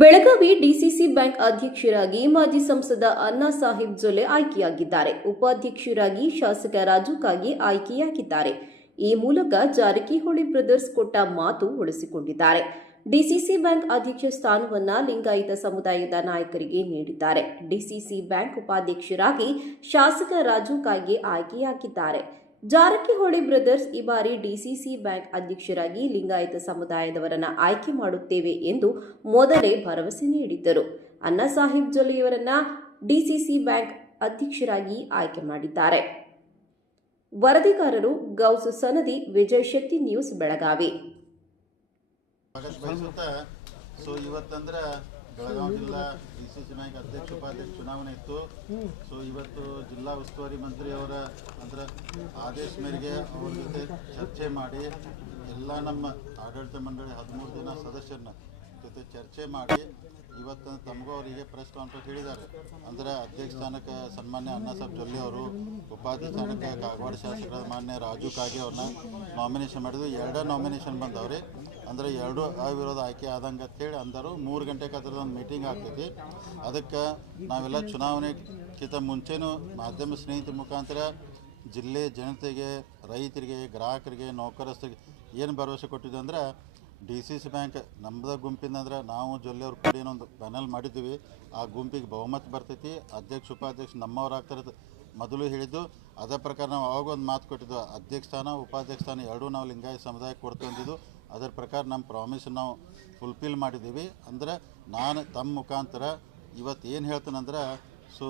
Belagavi DCC bank ಅಧ್ಯಕ್ಷರಾಗಿ ಮಾಜಿ ಸಂಸದ ಅಣ್ಣಾ ಸಾಹೇಬ್ ಜೊಲೆ ಆಯ್ಕೆಯಾಗಿದ್ದಾರೆ. ಉಪಾಧ್ಯಕ್ಷರಾಗಿ ಶಾಸಕ ರಾಜು ಕಾಗಿ ಆಯ್ಕೆಯಾಗಿದ್ದಾರೆ. ಈ ಮೂಲಕ ಜಾರಕಿಹೊಳಿ ಬ್ರದರ್ಸ್ ಕೊಟ್ಟ ಮಾತು ಉಳಿಸಿಕೊಂಡಿದ್ದಾರೆ. ಡಿಸಿಸಿ ಬ್ಯಾಂಕ್ ಅಧ್ಯಕ್ಷ ಸ್ಥಾನವನ್ನ ಲಿಂಗಾಯತ ಸಮುದಾಯದ ನಾಯಕರಿಗೆ ನೀಡಿದ್ದಾರೆ. ಡಿಸಿಸಿ ಬ್ಯಾಂಕ್ ಉಪಾಧ್ಯಕ್ಷರಾಗಿ ಶಾಸಕ ರಾಜು ಕಾಗೆ ಆಯ್ಕೆಯಾಗಿದ್ದಾರೆ. ಜಾರಕಿಹೊಳಿ ಬ್ರದರ್ಸ್ ಈ ಬಾರಿ ಡಿಸಿಸಿ ಬ್ಯಾಂಕ್ ಅಧ್ಯಕ್ಷರಾಗಿ ಲಿಂಗಾಯತ ಸಮುದಾಯದವರನ್ನ ಆಯ್ಕೆ ಮಾಡುತ್ತೇವೆ ಎಂದು ಮೊದಲೇ ಭರವಸೆ ನೀಡಿದ್ದರು. ಅಣ್ಣಾ ಸಾಹಿಬ್ ಜೊಲ್ಲೆಯವರನ್ನ ಡಿಸಿಸಿ ಬ್ಯಾಂಕ್ ಅಧ್ಯಕ್ಷರಾಗಿ ಆಯ್ಕೆ ಮಾಡಿದ್ದಾರೆ. ವರದಿಗಾರರು ಗೌಸ್ ಸನದಿ, ವಿಜಯ್ ಶೆಟ್ಟಿ, ನ್ಯೂಸ್ ಬೆಳಗಾವಿ. ಬೆಳಗಾವಿ ಜಿಲ್ಲಾ ಡಿ ಸಿ ಸಿ ಬ್ಯಾಂಕ್ ಅಧ್ಯಕ್ಷ ಉಪಾಧ್ಯಕ್ಷ ಚುನಾವಣೆ ಇತ್ತು. ಸೊ ಇವತ್ತು ಜಿಲ್ಲಾ ಉಸ್ತುವಾರಿ ಮಂತ್ರಿಯವರ ಅಂದ್ರೆ ಆದೇಶ ಮೇರೆಗೆ ಅವ್ರ ಜೊತೆ ಚರ್ಚೆ ಮಾಡಿ ಎಲ್ಲ ನಮ್ಮ ಆಡಳಿತ ಮಂಡಳಿ ಹದಿಮೂರು ಜನ ಸದಸ್ಯರನ್ನ ಚರ್ಚೆ ಮಾಡಿ ಇವತ್ತು ತಮಗೂ ಅವರಿಗೆ ಪ್ರೆಸ್ ಕಾನ್ಫರೆನ್ಸ್ ಹೇಳಿದ್ದಾರೆ. ಅಂದ್ರೆ ಅಧ್ಯಕ್ಷ ಸ್ಥಾನಕ್ಕೆ ಸನ್ಮಾನ್ಯ ಅಣ್ಣಾ ಸಾಹೇಬ್ ಜೊಲ್ಲೆ ಅವರು, ಉಪಾಧ್ಯಕ್ಷ ಸ್ಥಾನಕ್ಕೆ ಕಾಗವಾಡ ಶಾಸಕರ ಮಾನ್ಯ ರಾಜು ಕಾಗೆ ಅವ್ರನ್ನ ನಾಮಿನೇಷನ್ ಮಾಡಿದ್ರು. ಎರಡೇ ನಾಮಿನೇಷನ್ ಬಂದವ್ರಿ. ಅಂದ್ರೆ ಎರಡು ಅವಿರೋಧ ಆಯ್ಕೆ ಆದಂಗೆ ಅಂತೇಳಿ ಅಂದರು. ಮೂರು ಗಂಟೆಗೆ ಅದ್ರದ್ದು ಒಂದು ಮೀಟಿಂಗ್ ಆಗ್ತೈತಿ. ಅದಕ್ಕೆ ನಾವೆಲ್ಲ ಚುನಾವಣೆಗಿಂತ ಮುಂಚೆನೂ ಮಾಧ್ಯಮ ಸ್ನೇಹಿತರ ಮುಖಾಂತರ ಜಿಲ್ಲೆ ಜನತೆಗೆ, ರೈತರಿಗೆ, ಗ್ರಾಹಕರಿಗೆ, ನೌಕರಸ್ಥರಿಗೆ ಏನು ಭರವಸೆ ಕೊಟ್ಟಿದ್ವಿ ಅಂದ್ರೆ ಡಿ ಸಿ ಸಿ ಬ್ಯಾಂಕ್ ನಮ್ಮದ ಗುಂಪಿಂದ ಅಂದ್ರೆ ನಾವು ಜೊಲ್ಲೆಯವ್ರ ಕೂಡ ಏನೊಂದು ಪ್ಯಾನಲ್ ಮಾಡಿದ್ದೀವಿ ಆ ಗುಂಪಿಗೆ ಬಹುಮತ ಬರ್ತೈತಿ. ಅಧ್ಯಕ್ಷ, ಉಪಾಧ್ಯಕ್ಷ ನಮ್ಮವ್ರು ಆಗ್ತಾರೆ ಅಂತ ಮೊದಲು ಹೇಳಿದ್ದು. ಅದೇ ಪ್ರಕಾರ ನಾವು ಅವಾಗ ಒಂದು ಮಾತು ಕೊಟ್ಟಿದ್ದು, ಅಧ್ಯಕ್ಷ ಸ್ಥಾನ, ಉಪಾಧ್ಯಕ್ಷ ಸ್ಥಾನ ಎರಡೂ ನಾವು ಲಿಂಗಾಯತ ಸಮುದಾಯ ಕೊಡ್ತೀವಿ ಅಂದಿದ್ದು. ಅದರ ಪ್ರಕಾರ ನಮ್ಮ ಪ್ರಾಮಿಸ್ ನಾವು ಫುಲ್ಫಿಲ್ ಮಾಡಿದ್ದೀವಿ. ಅಂದ್ರೆ ನಾನು ತಮ್ಮ ಮುಖಾಂತರ ಇವತ್ತು ಏನು ಹೇಳ್ತೇನೆಂದ್ರೆ ಸೊ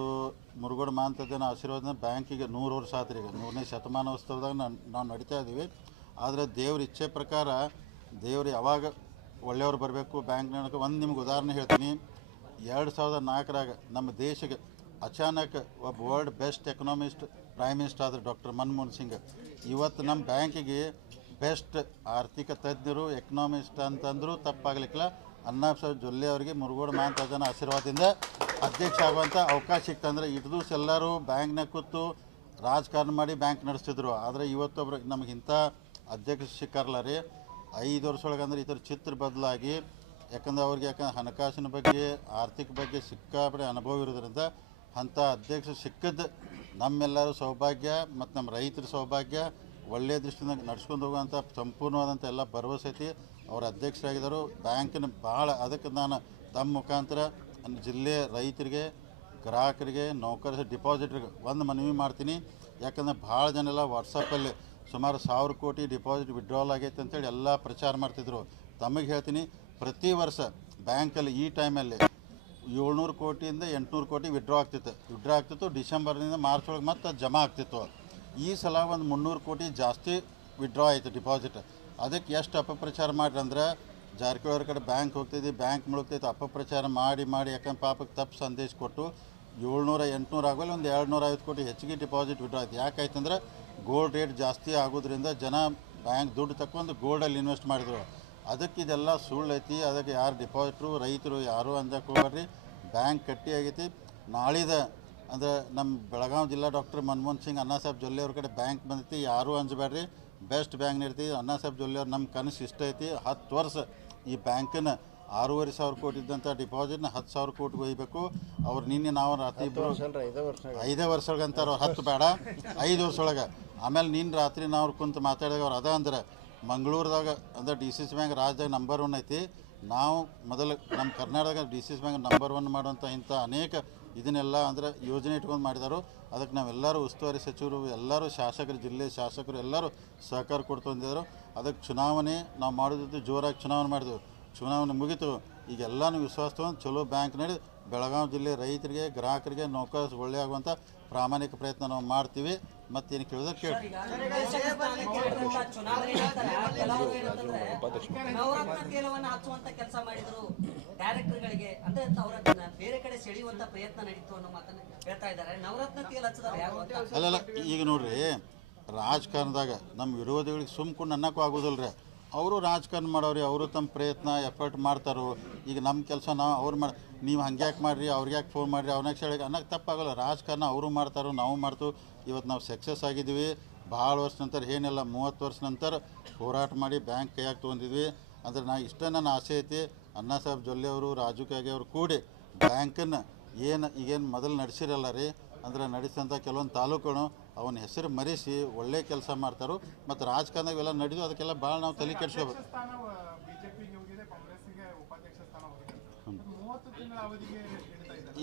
ಮುರುಗೋಡು ಜನ ಆಶೀರ್ವಾದ ಬ್ಯಾಂಕಿಗೆ ನೂರು ವರ್ಷ ಆತ್ರಿ ಈಗ ನೂರನೇ ಶತಮಾನೋತ್ಸವದಾಗ ನಾನು, ನಾವು ನಡೀತಾ ಇದ್ದೀವಿ ಆದರೆ ದೇವ್ರ ಇಚ್ಛೆ ಪ್ರಕಾರ ದೇವ್ರು, ಯಾವಾಗ ಒಳ್ಳೆಯವ್ರು ಬರಬೇಕು ಬ್ಯಾಂಕ್ನಾಗ ಒಂದು ನಿಮ್ಗೆ ಉದಾಹರಣೆ ಹೇಳ್ತೀನಿ. ಎರಡು ಸಾವಿರದ ನಾಲ್ಕರಾಗ ನಮ್ಮ ದೇಶಕ್ಕೆ ಅಚಾನಕ್ ಒಬ್ಬ world best economist prime minister ಆದ್ರೆ ಡಾಕ್ಟರ್ ಮನಮೋಹನ್ ಸಿಂಗ್. ಇವತ್ತು ನಮ್ಮ ಬ್ಯಾಂಕಿಗೆ ಬೆಸ್ಟ್ ಆರ್ಥಿಕ ತಜ್ಞರು ಎಕನಾಮಿಸ್ಟ್ ಅಂತಂದರೂ ತಪ್ಪಾಗಲಿಕ್ಕಿಲ್ಲ. ಸಾಹೇಬ್ ಜೊಲ್ಲೆ ಅವರಿಗೆ ಮುರುಗೋಡು ಮಹಾಂತಜನ ಆಶೀರ್ವಾದದಿಂದ ಅಧ್ಯಕ್ಷ ಆಗುವಂಥ ಅವಕಾಶ ಸಿಕ್ತಂದ್ರೆ ಇಟ್ಟು ದಿವಸ ಎಲ್ಲರೂ ಬ್ಯಾಂಕ್ನಾಗ ಕೂತು ರಾಜಕಾರಣ ಮಾಡಿ ಬ್ಯಾಂಕ್ ನಡೆಸ್ತಿದ್ರು. ಆದರೆ ಇವತ್ತೊಬ್ರು ನಮಗಿಂಥ ಅಧ್ಯಕ್ಷ ಸಿಕ್ಕಾರಲ್ಲ ರೀ. ಐದು ವರ್ಷ ಒಳಗೆ ಅಂದ್ರೆ ಈ ಥರ ಚಿತ್ರ ಬದಲಾಗಿ, ಯಾಕಂದ್ರೆ ಅವ್ರಿಗೆ ಯಾಕಂದ್ರೆ ಹಣಕಾಸಿನ ಬಗ್ಗೆ, ಆರ್ಥಿಕ ಬಗ್ಗೆ ಸಿಕ್ಕಾಪಡೆ ಅನುಭವ ಇರೋದ್ರಿಂದ ಅಂಥ ಅಧ್ಯಕ್ಷ ಸಿಕ್ಕದ್ದು ನಮ್ಮೆಲ್ಲರ ಸೌಭಾಗ್ಯ ಮತ್ತು ನಮ್ಮ ರೈತರ ಸೌಭಾಗ್ಯ. ಒಳ್ಳೆಯ ದೃಷ್ಟಿಯಿಂದ ನಡ್ಸ್ಕೊಂಡು ಹೋಗುವಂಥ ಸಂಪೂರ್ಣವಾದಂಥ ಎಲ್ಲ ಭರವಸೆ ಐತಿ. ಅವ್ರ ಅಧ್ಯಕ್ಷರಾಗಿದ್ದರು. ಬ್ಯಾಂಕಿನ ಭಾಳ, ಅದಕ್ಕೆ ನಾನು ತಮ್ಮ ಮುಖಾಂತರ ಜಿಲ್ಲೆ ರೈತರಿಗೆ, ಗ್ರಾಹಕರಿಗೆ ನೌಕರ ಡಿಪಾಸಿಟ್ರಿಗೆ ಒಂದು ಮನವಿ ಮಾಡ್ತೀನಿ. ಯಾಕಂದ್ರೆ ಭಾಳ ಜನ ಎಲ್ಲ ವಾಟ್ಸಪ್ಪಲ್ಲಿ ಸುಮಾರು ಸಾವಿರ ಕೋಟಿ ಡಿಪಾಸಿಟ್ ವಿಡ್ರಾಲ್ ಆಗೈತೆ ಅಂತೇಳಿ ಎಲ್ಲ ಪ್ರಚಾರ ಮಾಡ್ತಿದ್ರು. ತಮಗೆ ಹೇಳ್ತೀನಿ, ಪ್ರತಿ ವರ್ಷ ಬ್ಯಾಂಕಲ್ಲಿ ಈ ಟೈಮಲ್ಲಿ ಏಳ್ನೂರು ಕೋಟಿಯಿಂದ ಎಂಟುನೂರು ಕೋಟಿ ವಿಡ್ರಾ ಆಗ್ತಿತ್ತು. ವಿಡ್ರಾ ಆಗ್ತಿತ್ತು, ಡಿಸೆಂಬರ್ನಿಂದ ಮಾರ್ಚ್ ಒಳಗೆ ಮತ್ತೆ ಜಮಾ ಆಗ್ತಿತ್ತು. ಈ ಸಲ ಒಂದು ಮುನ್ನೂರು ಕೋಟಿ ಜಾಸ್ತಿ ವಿಡ್ರಾ ಆಯಿತು ಡಿಪಾಸಿಟ್ ಅದಕ್ಕೆ ಎಷ್ಟು ಅಪಪ್ರಚಾರ ಮಾಡ್ರಿ ಅಂದ್ರೆ, ಜಾರಕಿಹೊಳಿ ಕಡೆ ಬ್ಯಾಂಕ್ ಹೋಗ್ತಿದ್ವಿ ಬ್ಯಾಂಕ್ ಮುಳುಗ್ತೈತೆ ಅಪಪ್ರಚಾರ ಮಾಡಿ ಮಾಡಿ ಯಾಕಂದ್ರೆ ಪಾಪಕ್ಕೆ ತಪ್ಪು ಸಂದೇಶ ಕೊಟ್ಟು ಏಳ್ನೂರ ಎಂಟುನೂರು ಆಗೋಲ್ಲ, ಒಂದು ಎರಡು ನೂರ ಐವತ್ತು ಕೋಟಿ ಹೆಚ್ಚಿಗೆ ಡಿಪಾಸಿಟ್ ವಿಡ್ರಾ ಆಯ್ತು. ಯಾಕಾಯ್ತು ಅಂದ್ರೆ ಗೋಲ್ಡ್ ರೇಟ್ ಜಾಸ್ತಿ ಆಗೋದ್ರಿಂದ ಜನ ಬ್ಯಾಂಕ್ ದುಡ್ಡು ತಕ್ಕೊಂಡು ಗೋಲ್ಡಲ್ಲಿ ಇನ್ವೆಸ್ಟ್ ಮಾಡಿದ್ರು. ಅದಕ್ಕೆ ಇದೆಲ್ಲ ಸುಳ್ಳು ಐತಿ. ಅದಕ್ಕೆ ಯಾರು ಡಿಪಾಸಿಟ್ರು ರೈತರು ಯಾರು ಅಂಜಕ್ಕೆ ಹೋಗ್ರಿ ಬ್ಯಾಂಕ್ ಕಟ್ಟಿ ಆಗೈತಿ. ನಾಳಿದ ಅಂದ್ರೆ ನಮ್ಮ ಬೆಳಗಾವಿ ಜಿಲ್ಲಾ ಡಾಕ್ಟರ್ ಮನಮೋಹನ್ ಸಿಂಗ್, ಅಣ್ಣಾ ಸಾಹೇಬ್ ಜೊಲ್ಲೆ ಅವ್ರ ಕಡೆ ಬ್ಯಾಂಕ್ ಬಂದೈತಿ. ಯಾರೂ ಅಂಜಬೇಡ್ರಿ ಬೆಸ್ಟ್ ಬ್ಯಾಂಕ್ ನೀಡ್ತೀವಿ ಅಣ್ಣಾ ಸಾಹೇಬ್ ಜೊಲ್ಲೆ ಅವ್ರು ನಮ್ಮ ಕನಸು ಇಷ್ಟ ಐತಿ. ಹತ್ತು ವರ್ಷ ಈ ಬ್ಯಾಂಕನ್ನ ಆರೂವರೆ ಸಾವಿರ ಕೋಟಿ ಇದ್ದಂಥ ಡಿಪಾಸಿಟ್ನ ಹತ್ತು ಸಾವಿರ ಕೋಟಿ ಒಯ್ಬೇಕು. ಅವ್ರು ನಿನ್ನೆ ನಾವು ರಾತ್ರಿ ಇಬ್ಬರು ಐದೇ ವರ್ಷ ಅಂತಾರೆ ಅವ್ರು ಹತ್ತು ಬೇಡ ಐದು ವರ್ಷ ಒಳಗೆ. ಆಮೇಲೆ ನಿನ್ನ ರಾತ್ರಿ ನಾವು ಕುಂತು ಮಾತಾಡಿದಾಗ ಅವ್ರು ಅದ ಅಂದ್ರೆ ಮಂಗಳೂರದಾಗ ಅಂದ್ರೆ ಡಿ ಸಿ ಸಿ ಬ್ಯಾಂಕ್ ರಾಜ್ಯದಾಗ ನಂಬರ್ ಒನ್ ಐತಿ. ನಾವು ಮೊದಲು ನಮ್ಮ Karnataka D C C bank number one ಮಾಡುವಂಥ ಇಂಥ ಅನೇಕ ಇದನ್ನೆಲ್ಲ ಅಂದ್ರೆ ಯೋಜನೆ ಇಟ್ಕೊಂಡು ಮಾಡಿದಾರು. ಅದಕ್ಕೆ ನಾವೆಲ್ಲರೂ ಉಸ್ತುವಾರಿ ಸಚಿವರು ಎಲ್ಲರೂ ಶಾಸಕರು ಜಿಲ್ಲೆ ಶಾಸಕರು ಎಲ್ಲರೂ ಸಹಕಾರ ಕೊಡ್ತು ಅಂದಿದ್ರು ಅದಕ್ಕೆ ಚುನಾವಣೆ ನಾವು ಮಾಡೋದಿದ್ದು ಜೋರಾಗಿ ಚುನಾವಣೆ ಮಾಡಿದೆವು. ಚುನಾವಣೆ ಮುಗಿತು ಈಗೆಲ್ಲನೂ ವಿಶ್ವಾಸ ತೊಗೊಂಡು ಚಲೋ ಬ್ಯಾಂಕ್ ನಡಿ ಬೆಳಗಾವಿ ಜಿಲ್ಲೆ ರೈತರಿಗೆ ಗ್ರಾಹಕರಿಗೆ ನೌಕರ ಒಳ್ಳೆ ಆಗುವಂಥ ಪ್ರಾಮಾಣಿಕ ಪ್ರಯತ್ನ ನಾವು ಮಾಡ್ತೀವಿ. ಮತ್ತೇನು ಕೇಳಿದ್ರೆ ಕೇಳಿ. ಚುನಾವಣೆ ನಂತರ ಕೆಲವರು ಏನಂತಂದ್ರೆ ನವರತ್ನ ತೇಲವನ್ನ ಹಚ್ಚುವಂತ ಕೆಲಸ ಮಾಡಿದ್ರು ಡೈರೆಕ್ಟರ್ಗಳಿಗೆ ಅಂದ್ರೆ ಅವರನ್ನ ಬೇರೆ ಕಡೆ ಸೆಳೆಯುವಂತ ಪ್ರಯತ್ನ ನಡೀತು ಅನ್ನೋ ಮಾತನ್ನ ಹೇಳ್ತಾ ಇದ್ದಾರೆ. ನವರತ್ನ ತೇಲ್ ಹಚ್ಚಿದಾರೆ ಯಾರು ಅಲ್ಲಲ್ಲ ಈಗ ನೋಡ್ರಿ ರಾಜಕಾರಣದಾಗ ನಮ್ಮ ವಿರೋಧಿಗಳಿಗೆ ಸುಮ್ಕೊಂಡು ಅನ್ನಕ್ಕೂ ಆಗೋದಿಲ್ಲ ರೀ ಅವರು ರಾಜಕಾರಣ ಮಾಡೋರಿ, ಅವರು ತಮ್ಮ ಪ್ರಯತ್ನ ಎಫರ್ಟ್ ಮಾಡ್ತಾರೋ. ಈಗ ನಮ್ಮ ಕೆಲಸ ನಾವು ಅವ್ರು ಮಾಡಿ, ನೀವು ಹಂಗ್ಯಾಕೆ ಮಾಡಿರಿ ಅವ್ರಿಗೆ ಯಾಕೆ ಫೋನ್ ಮಾಡಿರಿ ಅವ್ನಾಗ ಹೇಳಿ ಅನ್ನಕ್ಕೆ ತಪ್ಪಾಗಲ್ಲ. ರಾಜಕಾರಣ ಅವರು ಮಾಡ್ತಾರೋ, ನಾವು ಮಾಡ್ತು. ಇವತ್ತು ನಾವು ಸಕ್ಸಸ್ ಆಗಿದ್ದೀವಿ ಭಾಳ ವರ್ಷ ನಂತರ, ಏನಿಲ್ಲ, ಮೂವತ್ತು ವರ್ಷ ನಂತರ ಹೋರಾಟ ಮಾಡಿ ಬ್ಯಾಂಕ್ ಕೈಯಾಗಿ ತೊಗೊಂಡಿದ್ವಿ. ಅಂದ್ರೆ ನಾ ಇಷ್ಟ ನನ್ನ ಆಸೆ ಐತಿ. ಅಣ್ಣಾ ಸಾಹೇಬ್ ಜೊಲ್ಲೆ ಅವರು, ರಾಜು ಕಾಗೆ ಅವರು ಕೂಡಿ ಬ್ಯಾಂಕನ್ನು ಏನು, ಈಗೇನು ಮೊದಲು ನಡೆಸಿರಲ್ಲ ರೀ? ಅಂದ್ರೆ ನಡೆಸಿದಂಥ ಕೆಲವೊಂದು ತಾಲೂಕುಗಳು ಅವನ ಹೆಸರು ಮರೆಸಿ ಒಳ್ಳೆ ಕೆಲಸ ಮಾಡ್ತಾರೋ ಮತ್ತು ರಾಜಕಾರಣದಾಗ ಇವೆಲ್ಲ ನಡೆದು ಅದಕ್ಕೆಲ್ಲ ಭಾಳ ನಾವು ತಲೆ ಕೆಡ್ಸ್ಕೋಬೇಕು.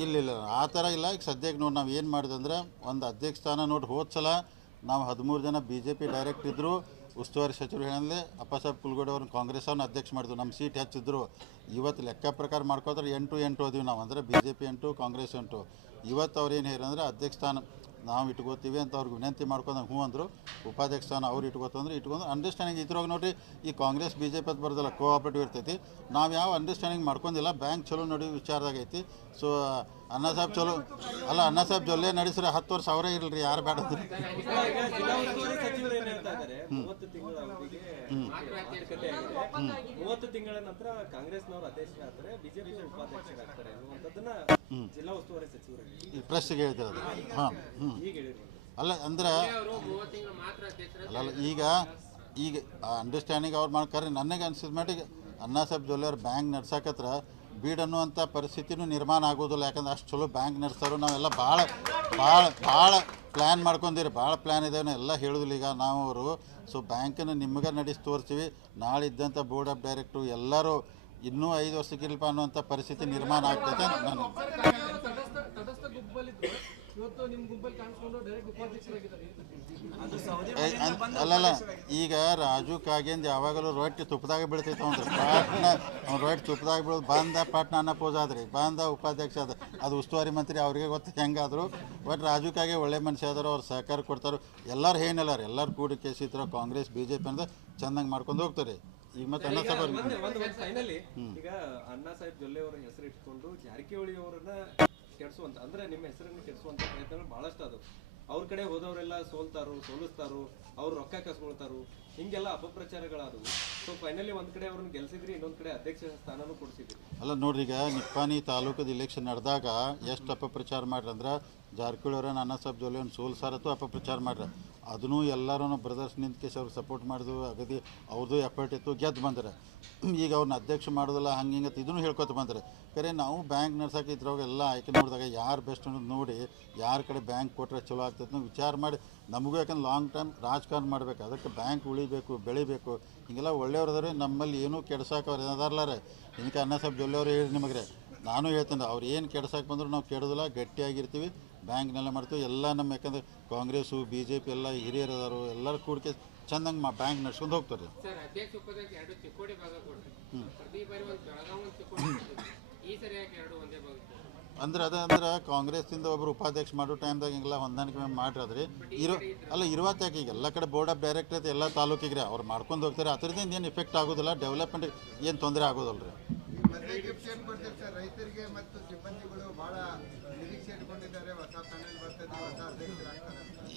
ಇಲ್ಲ ಇಲ್ಲ ಆ ಥರ ಇಲ್ಲ. ಈಗ ಸದ್ಯಕ್ಕೆ ನೋಡಿ ನಾವು ಏನು ಮಾಡಿದೆ ಅಂದ್ರೆ ಒಂದು ಅಧ್ಯಕ್ಷ ಸ್ಥಾನ ನೋಡಿ ಹೋದ ಸಲ ನಾವು ಹದಿಮೂರು ಜನ ಬಿ ಜೆ ಪಿ ಡೈರೆಕ್ಟ್ ಇದ್ದರು ಉಸ್ತುವಾರಿ ಸಚಿವರು ಹೇಳಿದ್ರೆ ಅಪ್ಪಸಾಬ್ ಕುಲ್ಗೋಡೆ ಅವ್ರನ್ನ ಕಾಂಗ್ರೆಸ್ ಅವ್ರನ್ನ ಅಧ್ಯಕ್ಷ ಮಾಡಿದ್ರು. ನಮ್ಮ ಸೀಟ್ ಹೆಚ್ಚಿದ್ರು. ಇವತ್ತು ಲೆಕ್ಕ ಪ್ರಕಾರ ಮಾಡ್ಕೋತಾರೆ ಎಂಟು ಎಂಟು ಅದೀವಿ ನಾವು. ಅಂದರೆ ಬಿ ಜೆ ಪಿ ಎಂಟು ಕಾಂಗ್ರೆಸ್ ಎಂಟು. ಇವತ್ತು ಅವ್ರು ಏನು ಹೇಳಿ ಅಂದ್ರೆ ಅಧ್ಯಕ್ಷ ಸ್ಥಾನ ನಾವು ಇಟ್ಕೋತೀವಿ ಅಂತ ಅವ್ರಿಗೆ ವಿನಂತಿ ಮಾಡ್ಕೊಂಡಂಗೆ ಹ್ಞೂ ಅಂದರು. ಉಪಾಧ್ಯಕ್ಷ ಅವ್ರು ಇಟ್ಕೋತಂದ್ರೆ ಇಟ್ಕೊಂಡು ಅಂಡರ್ಸ್ಟ್ಯಾಂಡಿಂಗ್ ಇದ್ರಾಗ ನೋಡಿರಿ, ಈ ಕಾಂಗ್ರೆಸ್ ಬಿ ಜೆ ಪಿ ಅದು ಬರೋದಿಲ್ಲ ಕೋಆಪ್ರೇಟಿವ್ ಇರ್ತೈತಿ. ನಾವು ಯಾವ ಅಂಡರ್ಸ್ಟ್ಯಾಂಡಿಂಗ್ ಮಾಡ್ಕೊಂಡಿಲ್ಲ ಬ್ಯಾಂಕ್ ಚಲೋ ನೋಡಿ ವಿಚಾರದಾಗ ಐತಿ. ಸೊ ಅಣ್ಣ ಸಾಹೇಬ್ ಚಲೋ, ಅಲ್ಲ ಅಣ್ಣ ಸಾಹೇಬ್ ಜೊಲ್ಲೆ ನಡೆಸ್ರೆ ಹತ್ತು ವರ್ಷ ಅವರೇ ಇರಲ್ರಿ, ಯಾರು ಬೇಡ ಮೂವತ್ತು ತಿಂಗಳ ನಂತರ ಕಾಂಗ್ರೆಸ್ನವರು ಅಧ್ಯಕ್ಷರಾಗ್ತಾರೆ ಬಿಜೆಪಿ ಉಪಾಧ್ಯಕ್ಷರಾಗ್ತಾರೆ ಜಿಲ್ಲಾ ಉಸ್ತುವಾರಿ ಪ್ರೆಸ್ಸಿಗೆ ಹೇಳ್ತಿರೋದು. ಹಾಂ ಹ್ಞೂ ಈಗ ಅಲ್ಲ ಅಂದ್ರೆ ಅಲ್ಲ ಅಲ್ಲ, ಈಗ ಈಗ ಅಂಡರ್ಸ್ಟ್ಯಾಂಡಿಂಗ್ ಅವ್ರು ಮಾಡ್ಕರಿ ನನಗೆ ಅನ್ಸಿದ ಮಟ್ಟಿಗೆ ಅಣ್ಣಾ ಸಾಹೇಬ್ ಜೊಲ್ಲೆ ಅವ್ರು ಬ್ಯಾಂಕ್ ನಡ್ಸಕತ್ರ ಬೀಡ್ ಅನ್ನುವಂಥ ಪರಿಸ್ಥಿತಿನೂ ನಿರ್ಮಾಣ ಆಗೋದಿಲ್ಲ. ಯಾಕಂದ್ರೆ ಅಷ್ಟು ಚಲೋ ಬ್ಯಾಂಕ್ ನಡೆಸೋರು ನಾವೆಲ್ಲ ಭಾಳ ಭಾಳ ಭಾಳ ಪ್ಲ್ಯಾನ್ ಮಾಡ್ಕೊಂಡಿರಿ ಭಾಳ ಪ್ಲ್ಯಾನ್ ಇದೆ ಎಲ್ಲ ಹೇಳೋದಿಲ್ಲ ಈಗ ನಾವು ಅವರು. ಸೊ ಬ್ಯಾಂಕನ್ನು ನಿಮ್ಗೆ ನಡೆಸಿ ತೋರಿಸ್ತೀವಿ ನಾಳೆ ಇದ್ದಂಥ ಬೋರ್ಡ್ ಆಫ್ ಡೈರೆಕ್ಟ್ರು ಎಲ್ಲರೂ ಇನ್ನೂ ಐದು ವರ್ಷಕ್ಕಿಲ್ಪ ಅನ್ನುವಂಥ ಪರಿಸ್ಥಿತಿ ನಿರ್ಮಾಣ ಆಗ್ತೈತೆ ಅಂತ ನಾನು ಅಲ್ಲಲ್ಲ ಈಗ ರಾಜು ಕಾಗೇಂದ್ ಯಾವಾಗಲೂ ರೊಟ್ಟಿ ತುಪ್ಪದಾಗ ಬೀಳ್ತೈತೆ ಅವ್ನು ಪಾಟ್ನ ಅವ್ನು ರೊಟ್ಟಿ ತುಪ್ಪದಾಗ ಬೀಳೋದು ಬಂದ ಪಾಟ್ನ ಅನ್ನ ಪೋಸ್ ಆದ್ರಿ ಬಂದ ಉಪಾಧ್ಯಕ್ಷ ಅದ ಅದು ಉಸ್ತುವಾರಿ ಮಂತ್ರಿ ಅವ್ರಿಗೆ ಗೊತ್ತು ಹೆಂಗಾದ್ರು. ಬಟ್ ರಾಜು ಕಾಗೆ ಒಳ್ಳೆ ಮನುಷ್ಯ ಆದರು ಅವ್ರು ಸಹಕಾರ ಕೊಡ್ತಾರೆ ಎಲ್ಲರೂ ಏನಿಲ್ಲ ರೀ ಎಲ್ಲರೂ ಕೂಡಿ ಕೇಸಿತ್ರ ಕಾಂಗ್ರೆಸ್ ಬಿ ಜೆ ಪಿ ಅಂತ ಚೆಂದಂಗೆ ಮಾಡ್ಕೊಂಡು ಹೋಗ್ತಾರೆ ಈಗ ಮತ್ತೆ ಅಣ್ಣ ಸಾಹೇಬ್ ಈಗ ಅಣ್ಣಾ ಸಾಹೇಬ್ ಜೊಲ್ಲೆ ಅವರ ಹೆಸರು ಇಟ್ಕೊಂಡು ಜಾರಕಿಹೊಳಿ ಅವರನ್ನ ಕೆಡಿಸುವಂತ, ಅಂದ್ರೆ ನಿಮ್ಮ ಹೆಸರನ್ನು ಕೆಡಿಸುವಂತ ಪ್ರಯತ್ನಗಳು ಬಹಳಷ್ಟು ಅದು ಅವ್ರ ಕಡೆ ಹೋದವರೆಲ್ಲ ಸೋಲ್ತಾರು, ಸೋಲಿಸ್ತಾರು, ಅವ್ರು ರೊಕ್ಕ ಕಸ್ಕೊಳ್ತಾರು, ಹಿಂಗೆಲ್ಲ ಅಪಪ್ರಚಾರಗಳಾದವು. ಸೊ ಫೈನಲಿ ಒಂದ್ ಕಡೆ ಅವ್ರನ್ನ ಗೆಲ್ಸಿದ್ರಿ, ಇನ್ನೊಂದು ಕಡೆ ಅಧ್ಯಕ್ಷ ಸ್ಥಾನನೂ ಕೊಡಿಸಿದ್ರಿ. ಅಲ್ಲ, ನೋಡ್ರಿ ಈಗ ನಿಪ್ಪಾನಿ ತಾಲೂಕದ ಇಲೆಕ್ಷನ್ ನಡೆದಾಗ ಎಷ್ಟು ಅಪಪ್ರಚಾರ ಮಾಡ್ರಿ ಅಂದ್ರೆ ಜಾರಕಿಹೊಳಿ ಅವರ ನಾನಾ ಸಾಹೇಬ್ ಜೊಲ್ಲೆ ಒಂದು ಸೋಲ್ಸಾರತ್ತು ಅಪಪ್ರಚಾರ ಮಾಡ್ರಿ. ಅದನ್ನೂ ಎಲ್ಲರೂ ಬ್ರದರ್ಸ್ ನಿಂತ್ಕೇಶ್ ಅವ್ರಿಗೆ ಸಪೋರ್ಟ್ ಮಾಡಿದ್ವು ಅಗದಿ ಅವ್ರದ್ದು ಎಫರ್ಟ್ ಇತ್ತು, ಗೆದ್ದು ಬಂದ್ರೆ. ಈಗ ಅವ್ರನ್ನ ಅಧ್ಯಕ್ಷ ಮಾಡೋದಿಲ್ಲ ಹಂಗೆ ಹಿಂಗೆ ಇದನ್ನು ಹೇಳ್ಕೊತ ಬಂದ್ರೆ. ಕರೆ, ನಾವು ಬ್ಯಾಂಕ್ ನಡ್ಸೋಕೆ ಇದ್ರಾಗ ಎಲ್ಲ ಆಯ್ಕೆ ನೋಡಿದಾಗ ಯಾರು ಬೆಸ್ಟ್ ಅನ್ನೋದು ನೋಡಿ, ಯಾರ ಕಡೆ ಬ್ಯಾಂಕ್ ಕೊಟ್ಟರೆ ಚಲೋ ಆಗ್ತೈತೆ ನಾವು ವಿಚಾರ ಮಾಡಿ, ನಮಗೂ ಯಾಕಂದ್ರೆ ಲಾಂಗ್ ಟೈಮ್ ರಾಜಕಾರಣ ಮಾಡಬೇಕು, ಅದಕ್ಕೆ ಬ್ಯಾಂಕ್ ಉಳಿಬೇಕು, ಬೆಳಿಬೇಕು, ಹಿಂಗೆಲ್ಲ ಒಳ್ಳೆಯವ್ರು ಅದಾರೆ ನಮ್ಮಲ್ಲಿ ಏನೂ ಕೆಡ್ಸೋಕೆ ಏನಾದಾರ್ಲಾರೆ ಇದಕ್ಕೆ ಅನ್ನ ಸಾಹೇಬ್ ಜೊಲ್ಲೆಯವರು ಹೇಳಿ ನಿಮಗೆ ನಾನು ಹೇಳ್ತೇನೆ, ಅವ್ರು ಏನು ಕೆಡ್ಸೋಕೆ ಬಂದರೂ ನಾವು ಕೆಡೋದಿಲ್ಲ, ಗಟ್ಟಿಯಾಗಿರ್ತೀವಿ. ಬ್ಯಾಂಕ್ನೆಲ್ಲ ಮಾಡ್ತೀವಿ. ಎಲ್ಲ ನಮ್ಮ ಯಾಕಂದ್ರೆ ಕಾಂಗ್ರೆಸ್ಸು ಬಿ ಜೆ ಪಿ ಎಲ್ಲ ಹಿರಿಯರು ಅದಾರು ಎಲ್ಲರೂ ಕೂಡಿಕೆ ಚಂದಂಗೆ ಮಾ ಬ್ಯಾಂಕ್ ನಡ್ಸ್ಕೊಂಡು ಹೋಗ್ತಾರೆ. ಸರ್ ಅಧ್ಯಕ್ಷ ಉಪಾಧ್ಯಕ್ಷ ಎರಡು ಚಿಕ್ಕೋಡಿ ಭಾಗ ಕೊಡ್ರಿ ಪ್ರತಿ ಬಾರಿ ಒಂದು ಬೆಳಗಾವಿ ಚಿಕ್ಕೋಡಿ ಈ ಸರಿ ಯಾಕೆ ಎರಡು ಒಂದೇ ಭಾಗ ಕೊಡ್ರಿ? ಅಂದ್ರೆ ಅದ ಅಂದ್ರೆ ಕಾಂಗ್ರೆಸ್ಸಿಂದ ಒಬ್ಬರು ಉಪಾಧ್ಯಕ್ಷ ಮಾಡೋ ಟೈಮ್ದಾಗ ಹಿಂಗೆಲ್ಲ ಹೊಂದಾಣಿಕೆ ಮಾಡಿರದ್ರಿ. ಇರೋ ಅಲ್ಲ ಇರುವತ್ತು ಯಾಕೆ ಈಗ ಎಲ್ಲ ಕಡೆ ಬೋರ್ಡ್ ಆಫ್ ಡೈರೆಕ್ಟರ್ ಐತೆ ಎಲ್ಲ ತಾಲೂಕಿಗೆ ರೀ ಅವ್ರು ಮಾಡ್ಕೊಂಡು ಹೋಗ್ತಾರೆ. ಅದರಿಂದ ಏನು ಇಫೆಕ್ಟ್ ಆಗೋದಿಲ್ಲ ಡೆವಲಪ್ಮೆಂಟ್ ಏನು ತೊಂದರೆ ಆಗೋದಲ್ಲ ರೀ.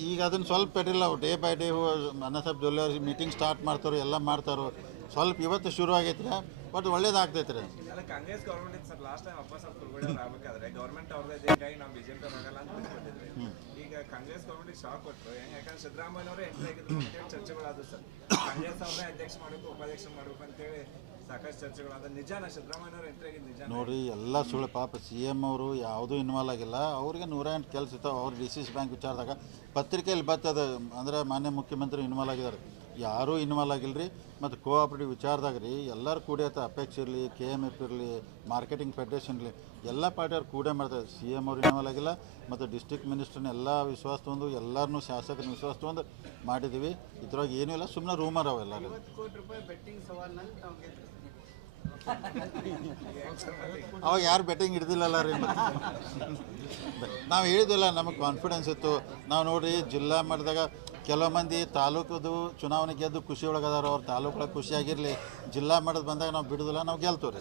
ಈಗ ಅದನ್ನು ಸ್ವಲ್ಪ ಇಟ್ಟಿಲ್ಲ ಡೇ ಬೈ ಡೇ ಅನ್ನ ಸಾಹೇಬ್ ಜೊಲ್ಲೆ ಮೀಟಿಂಗ್ ಸ್ಟಾರ್ಟ್ ಮಾಡ್ತಾರೋ ಎಲ್ಲ ಮಾಡ್ತಾರೋ ಸ್ವಲ್ಪ ಇವತ್ತು ಶುರು ಆಗೈತೆ ರೀ ಬಟ್ ಒಳ್ಳೇದಾಗ್ತೈತೆ ರೀ Congress government sir last time ಅಪ್ಪ ಸ್ವಲ್ಪ ಕುರುಗೋಡಿ ಆಗಬೇಕಾದ್ರೆ ಗೌರ್ಮೆಂಟ್ ಅವ್ರದ್ದು ನಾವು ಬಿಜೆಪಿ ಆಗಲ್ಲ ಅಂತ ಈಗ ಕಾಂಗ್ರೆಸ್ ಗೌರ್ಮೆಂಟ್ ಶಾಕ್ ಕೊಟ್ಟರು ಹೆಂಗೆ ಯಾಕಂದ್ರೆ ಸಿದ್ದರಾಮಯ್ಯ ಅವರೇ ಎಂಟ್ರಿ ಆಗಿದ್ರು ಚರ್ಚೆಗಳಾದವು ಸರ್. ಕಾಂಗ್ರೆಸ್ ಅವ್ರನ್ನೇ ಅಧ್ಯಕ್ಷ ಮಾಡಬೇಕು ಉಪಾಧ್ಯಕ್ಷ ಮಾಡಬೇಕು ಅಂತೇಳಿ ಸಾಕಷ್ಟು ಚರ್ಚೆಗಳಾದ ನಿಜಾನ ನಿಜ ನೋಡಿ ಎಲ್ಲ ಸುಳ್ಳು ಪಾಪ ಸಿ ಎಂ ಅವರು ಯಾವುದೂ ಇನ್ವಾಲ್ವ್ ಆಗಿಲ್ಲ. ಅವ್ರಿಗೆ ನೂರ ಎಂಟು ಕೆಲಸ ಇರ್ತಾವೆ. ಅವ್ರು ಡಿ ಸಿ ಸಿ ಬ್ಯಾಂಕ್ ವಿಚಾರದಾಗ ಪತ್ರಿಕೆಯಲ್ಲಿ ಬರ್ತದೆ ಅಂದ್ರೆ ಮಾನ್ಯ ಮುಖ್ಯಮಂತ್ರಿ ಇನ್ವಾಲ್ವ್ ಆಗಿದ್ದಾರೆ. ಯಾರೂ ಇನ್ವಾಲ್ವ್ ಆಗಿಲ್ಲ ರೀ ಮತ್ತು ಕೋಆಪ್ರೇಟಿವ್ ವಿಚಾರದಾಗ ರೀ ಎಲ್ಲರೂ ಕೂಡಿಯತ್ತ ಅಪೆಕ್ಸ್ ಇರಲಿ ಕೆ ಎಂ ಎಫ್ ಇರಲಿ ಮಾರ್ಕೆಟಿಂಗ್ ಫೆಡರೇಷನ್ ಇರಲಿ ಎಲ್ಲ ಪಾರ್ಟಿಯವ್ರು ಕೂಡೇ ಮಾಡ್ತಾರೆ. ಸಿ ಎಂ ಅವ್ರು ಇನ್ವಾಲ್ವ್ ಆಗಿಲ್ಲ. ಮತ್ತು ಡಿಸ್ಟ್ರಿಕ್ಟ್ ಮಿನಿಸ್ಟರ್ನ ಎಲ್ಲ ವಿಶ್ವಾಸ ತೊಗೊಂಡು ಎಲ್ಲರನ್ನೂ ಶಾಸಕರನ್ನ ವಿಶ್ವಾಸ ತೊಗೊಂಡು ಮಾಡಿದ್ದೀವಿ ಇದ್ರೊಳಗೆ ಏನೂ ಇಲ್ಲ. ಸುಮ್ಮನೆ ರೂಮರ್ ಅವೆಲ್ಲ ಅವಾಗ ಯಾರು ಬೆಟ್ಟಿಂಗ್ ಹಿಡ್ದಿಲ್ಲಲ್ಲ ರೀ ನಾವು ಹೇಳಿದಿಲ್ಲ ನಮಗೆ ಕಾನ್ಫಿಡೆನ್ಸ್ ಇತ್ತು. ನಾವು ನೋಡ್ರಿ, ಜಿಲ್ಲಾ ಮಟ್ಟದಾಗ ಕೆಲವು ಮಂದಿ ತಾಲೂಕದು ಚುನಾವಣೆ ಗೆದ್ದು ಖುಷಿ ಒಳಗದಾರ ಅವ್ರ ತಾಲೂಕೊಳಗೆ ಖುಷಿಯಾಗಿರಲಿ ಜಿಲ್ಲಾ ಮಟ್ಟದ ಬಂದಾಗ ನಾವು ಬಿಡುದಿಲ್ಲ, ನಾವು ಗೆಲ್ತೀವಿ ರೀ